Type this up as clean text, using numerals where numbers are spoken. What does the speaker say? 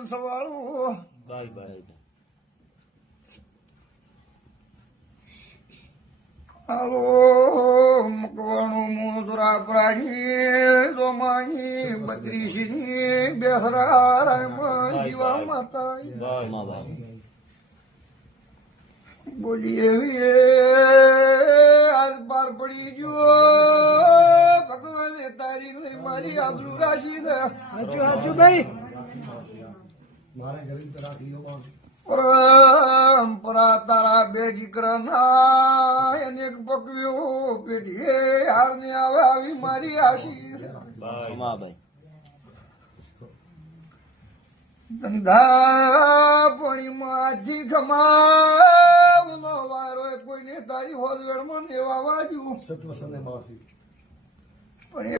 સરપંચ વાળું bye bye હાલો મકવાણું મોદરા પ્રાહી સોમાહી બત્રીસની બેસરા રાયમાં જીવા માતા by બોલીએ આજ પાર પડી ગયો ભગવાને તારીખ લઈ મારી આબરૂ રાશી છે હાજુ હાજુ ભાઈ પરંપરા તારા બે દીકરાના એને એક પકવ્યો પેઢીએ હારને આવે આવી મારી આશી છે બાય ધંધા પણીમાંથી ખમાવનો વારો કોઈને તારી હોલગઢમાં લેવા વાજ્યું સત્વસને માસી